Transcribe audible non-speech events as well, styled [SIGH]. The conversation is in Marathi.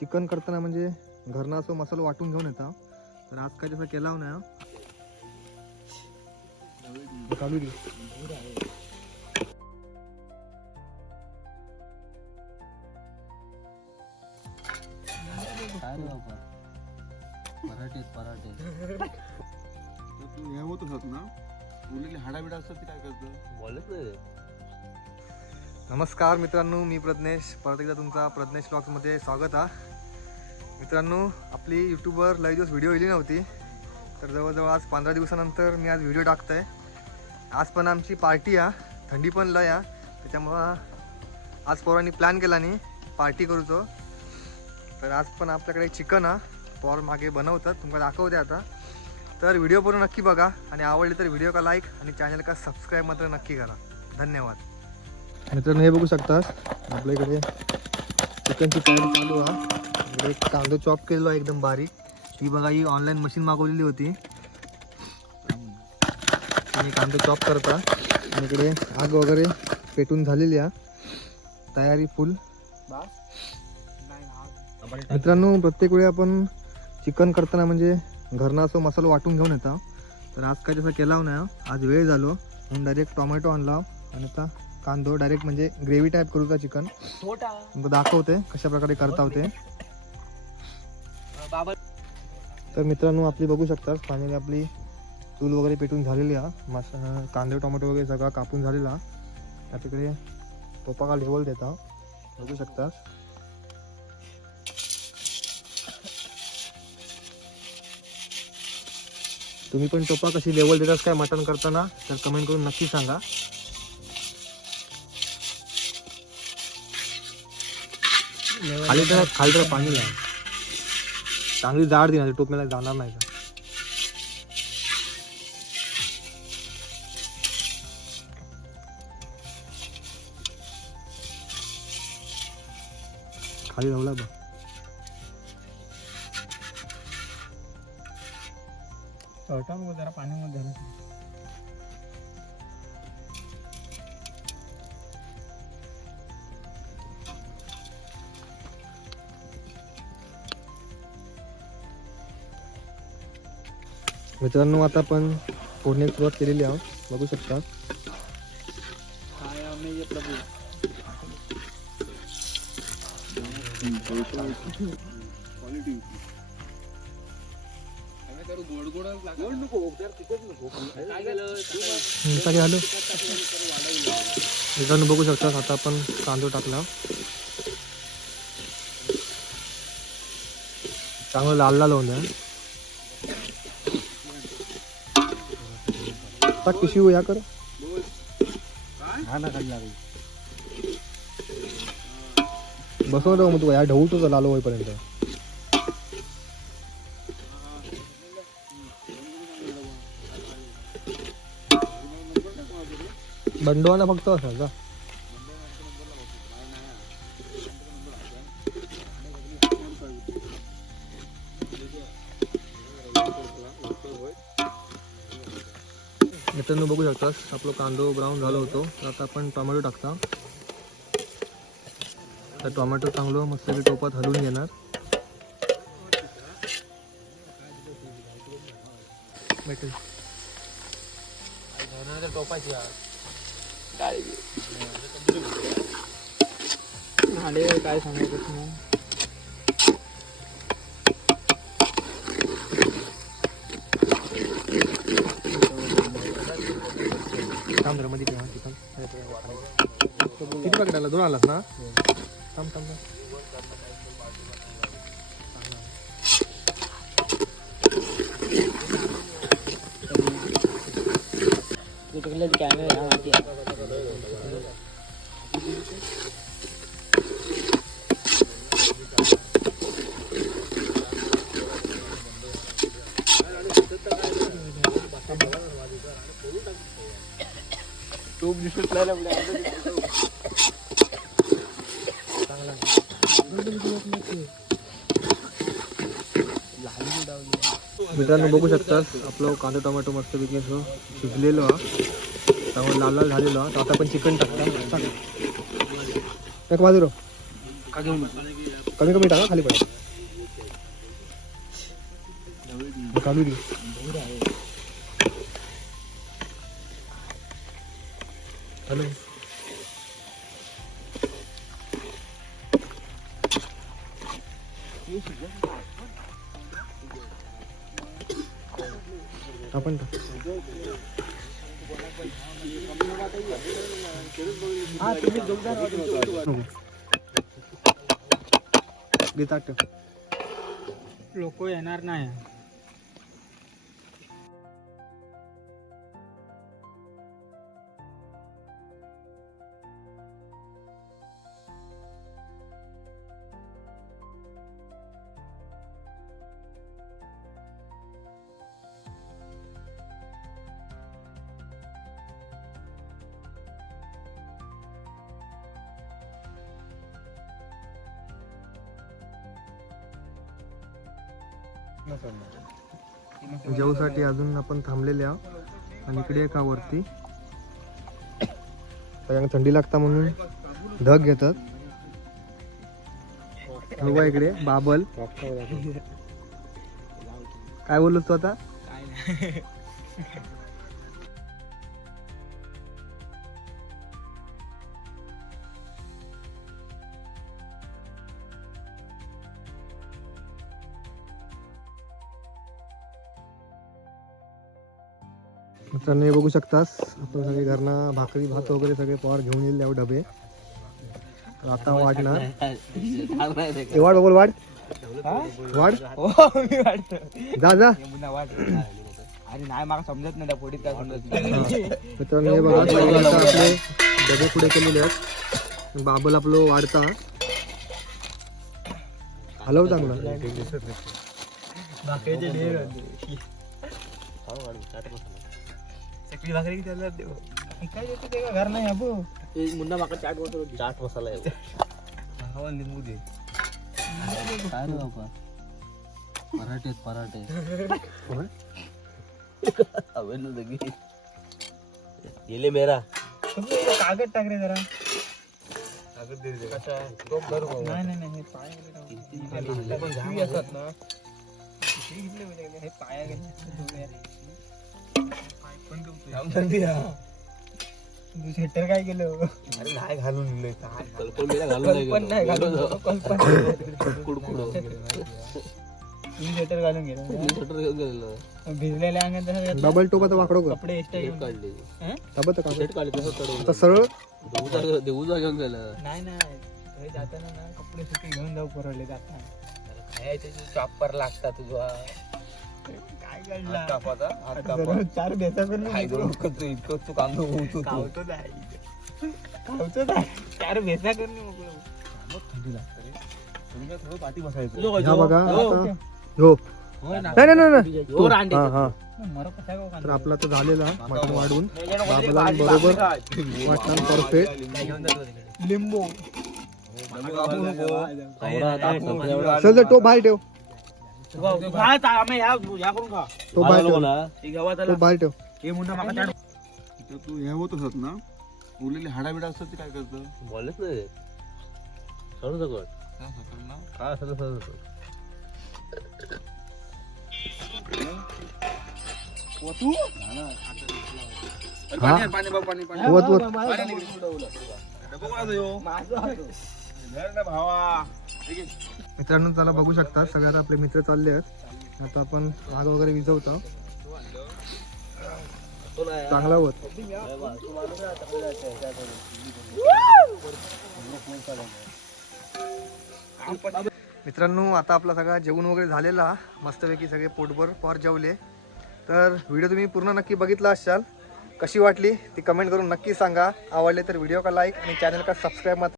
चिकन करताना म्हणजे घरनं असं मसाला वाटून घेऊन येता. तर आज काय तसं केला ना चालू दे. पराठे पराठे. तू हे होत असत ना? उरलेली हाडाबिडा असतात ते काय करतं? बोलत नाही नमस्कार मित्रांनो मी प्रज्ञेश. परत एकदा तुमचा प्रज्ञेश ब्लॉग्समध्ये स्वागत आहे. मित्रांनो आपली यूट्यूबवर लई दिवस व्हिडिओ येली नव्हती. तर जवळजवळ आज पंधरा दिवसानंतर मी आज व्हिडिओ टाकतो आहे आज पण आमची पार्टी आहे थंडी पण लय आहे त्याच्यामुळं आज पोरांनी प्लॅन केला नाही पार्टी करूचो. तर आज पण आपल्याकडे चिकन आ. पोर मागे बनवतात. तुम्हाला दाखवते आता. तर व्हिडिओ पूर्ण नक्की बघा. आणि आवडली तर व्हिडिओ का लाईक आणि चॅनल का सबस्क्राईब मात्र नक्की करा. धन्यवाद. मित्रांनो हे बघू शकता आपल्या इकडे चिकनची तयारी चालू हा इकडे कांदा चॉप केलेला एकदम बारीक. ही बघा ही ऑनलाईन मशीन मागवलेली होती. आणि कांदे चॉप करता. आणि इकडे आग वगैरे पेटून झालेली आहे. तयारी फुल मित्रांनो प्रत्येक वेळी आपण चिकन करताना म्हणजे घरनं असं मसाला वाटून घेऊन येता. तर आज काय तसं केला नाही. आज वेळ झालो. म्हणून डायरेक्ट टोमॅटो आणला. आणि आता कांदो डायरेक्ट म्हणजे ग्रेव्ही टाईप करूचा चिकन तुमका दाखवते कशा प्रकारे करता होते. तर मित्रांनो आपली बघू शकता फायनली आपली चूल वगैरे पेटून झालेली आहे. मस कांदे टोमॅटो वगैरे सगळा कापून झालेला त्या तिकडे टोपाका लेवल देता. बघू शकता. तुम्ही पण टोपा कशी लेवल देतात काय मटण करताना तर कमेंट करून नक्की सांगा. खाली तर खाली तर पाणी लाव चांगली जाड दिना टोपण्याला जाणार नाही का? खाली लावला बघ. जरा पाण्यामध्ये झालं. मित्रांनो आता आपण फोडणी सुरुवात केलेली आहोत. बघू शकता. मित्रांनो बघू शकता आता आपण कांदो टाकला. चांगलं लाल लाल होऊन द्या टाक या कर. हा ना खाली लागली बसवतो मग तू या ढवू तुझं लाल होईपर्यंत. बंडवाना फक्त असा का मित्रांनो बघू शकता आपलं कांदो ब्राऊन झालो होतो. तर आता आपण टोमॅटो टाकता. तर टोमॅटो चांगलं मस्त टोपात हलवून घेणार. भेटेल. टोपाची काय सांगायचं मग मध्ये ठेवा चिकन किती पॅकेट आला? दोन आलास ना? थांब थांब थांब. कॅमेरा मित्रांनो बघू शकतात आपलं कांदा टोमॅटो मस्त पिकने हो. शिजलेलो हा. त्यामुळे लाल लाल झालेलो हा. तर आता आपण चिकन टाकता. एक बाजूला. कमी कमी टाका खाली पडा. काढू दे. आपण टाक. लोक येणार नाही. जेवसाठी अजून आपण थांबलेले आहोत. आणि इकडे एका वरती. थंडी लागता म्हणून ढग घेतात. बघा इकडे बाबल. काय बोलत तू आता [LAUGHS] मित्रांनो हे बघू शकतास आपण सगळे घरना भाकरी भात वगैरे सगळे पवार घेऊन येईल यावं डबे. आता वाढणार. हे वाढ बघ वाढ. वाढ. जा जा. अरे नाही मला समजत नाही त्या फोडीत काय समजत नाही मित्रांनो हे बघा आपले डबे पुढे केलेले आहेत. बाबल आपलं वाढता. हलव चांगला भाकरीचे ढेर चकली भाकरी किती आल्यात देव काय देतो ते का घर नाही अबो मुन्ना माका चाट मसाला चाट मसाला आहे हवा लिंबू दे काय रे बाबा पराठे पराठे अबे न दगी येले मेरा कागद टाक रे जरा कागद दे दे कसा तो घर नाही नाही नाही हे पाय असतात ना हे पाया तू स्वेटर काय केलं? अरे नाही घालून दिले पण नाही. घालून तुम्ही स्वेटर घालून गेलो. शटर भिजलेल्या अंगात. डबल टोपाचा वाकडो कर कपडे एक्स्ट्रा घेऊन. काढले. हं? ताबत का शर्ट काढले तसं आता सरळ? देऊचा देऊचा घेऊन गेलं. नाही नाही. घरी जाताना ना कपडे सुके घेऊन जाऊ परवडले जाताना. खायचे चॉपर लागतात तुझा. चार इतकं तू कांदो होतो खावतो खावतो चार करून पाठी बसायचं. बघा हो नाही नाही तो. हा हा. तर आपला तर झालेला मटण वाढून. बाबला बरोबर. वाटण [LAUGHS] परफेक्ट लिंबू. चल तर टोप बाहेर ठेव. तो बाहेर ठेव तो बाहेर ठेव तर तू हे होत असत ना उरलेली हाडाबिडा असतात ते काय करतं? बोलत नाही सर सकट काय असं सर हा वत वत. मित्रांनो त्याला बघू शकता. सगळ्यात आपले मित्र चालले आहेत. आता आपण आग वगैरे विजवतो चांगला होत. मित्रांनो आता आपला सगळा जेवण वगैरे झालेला. मस्तपैकी सगळे पोटभर पार जेवले. तर व्हिडिओ तुम्ही पूर्ण नक्की बघितला असाल. कशी वाटली ती कमेंट करून नक्की सांगा. आवडले तर व्हिडिओ का लाईक आणि चॅनल का सबस्क्राईब मात्र